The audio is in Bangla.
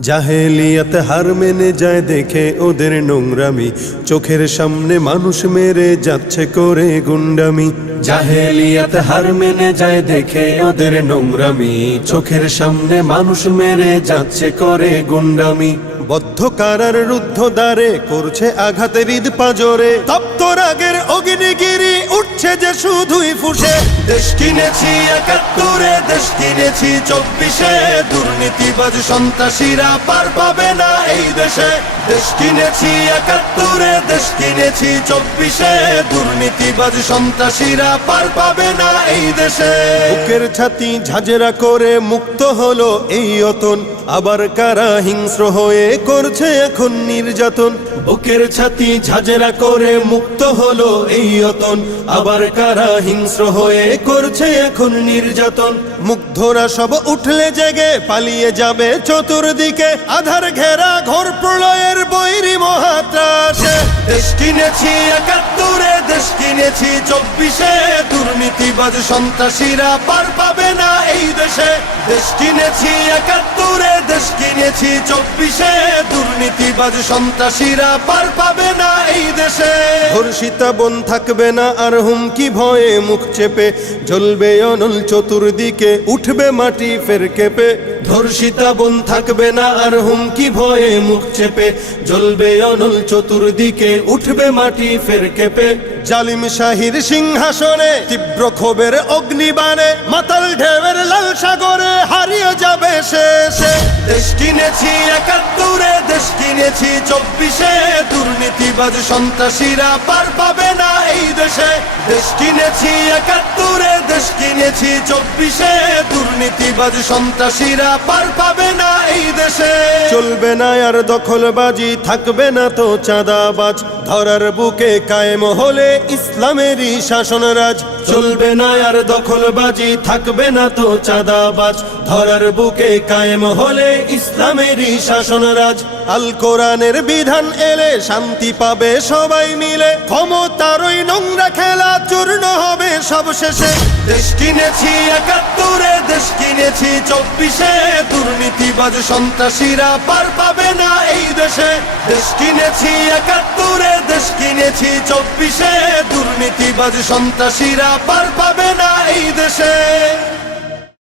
জাহেলিয়াত হার মেনে যায় দেখে ওদের নোংরামি, চোখের সামনে মানুষ মেরে যাচ্ছে করে গুন্ডামি। জাহেলিয়াত হার মেনে যায় দেখে ওদের নোংরামি, চোখের সামনে মানুষ মেরে যাচ্ছে করে গুন্ডামি। বদ্ধ কারার রুদ্ধ দ্বারে করছে আঘাতে হৃদ পাজরে, তপ্ত রাগের অগ্নিগিরি উঠছে যে শুধুই ফুসে। দেশ কিনেছি ৭১, দেশ কিনেছি ২৪, দুর্নীতিবাজ সন্ত্রাসীরা পার পাবে না এই দেশে। দেশ কিনেছি ৭১, দেশ কিনেছি ২৪, দুর্নীতিবাজ সন্ত্রাসীরা পার পাবে না এই দেশে। বুকের ছাতি ঝাঁঝরা করে মুক্ত হলো এই অতন, আবার কারা হিংস্র হয়ে করছে এখন নির্যাতন। বুকের ছাতি ঝাঁঝরা করে মুক্ত হলো এই অতন, আবার কারা হিংস্র হয়ে করছে এখন নির্যাতন। মুগ্ধরা সব উঠলে জেগে পালিয়ে যাবে চতুর্দিকে, আধার ঘেরা ঘোর প্রলয়ের বৈরী মহাত্রাসে। দেশ কিনেছি ৭১, দেশ কিনেছি ২৪, দুর্নীতিবাজ সন্ত্রাসীরা পার পাবে না এই দেশে। দেশ কিনেছি ৭১, দেশ কিনেছি ২৪, দুর্নীতিবাজ সন্ত্রাসীরা পার পাবে না এই দেশে। ধর্ষিতা বোন থাকবে না আর হুমকি ভয়ে মুখ চেপে, জ্বলবে অনল চতুর্দিকে উঠবে মাটি ফের কেঁপে। ধর্ষিতা বোন থাকবে না আর হুমকি ভয়ে মুখ চেপে, জ্বলবে অনল চতুর্দিকে উঠবে মাটি ফের কেঁপে। জালিম শাহীর সিংহাসনে তীব্র ক্ষোভের অগ্নিবাণে, মাতাল ঢেউয়ের লাল সাগরে হারিয়ে যাবে শেষে। দেশ কিনেছি ৭১, দেশ কিনেছি ২৪, দুর্নীতিবাজ সন্ত্রাসীরা পার পাবে না এই দেশে। দেশ কিনেছি ৭১, দেশ কিনেছি ২৪, দুর্নীতিবাজ সন্ত্রাসীরা পার পাবে না এই দেশে। চলবে না আর দখলবাজি, থাকবে না তো চাঁদাবাজ, ধরার বুকে কায়েম হলে ইসলামেরই শাসনরাজ। চলবে না আর দখলবাজি, থাকবে না তো চাঁদাবাজ, ধরার বুকে কায়েম হলে ইসলামেরই শাসনরাজ। আল কোরআনের বিধান এলে শান্তি পাবে সবাই মিলে, ক্ষমতার ওই নোংরা খেলা চূর্ণ হবে সব শেষে। দেশ কিনেছি ৭১, দেশ কিনেছি ২৪, দুর্নীতিবাজ সন্ত্রাসীরা পার পাবে না এই দেশে। দেশ কিনেছি ৭১, দেশ কিনেছি ২৪, দুর্নীতিবাজ সন্ত্রাসীরা পার পাবে না এই দেশে।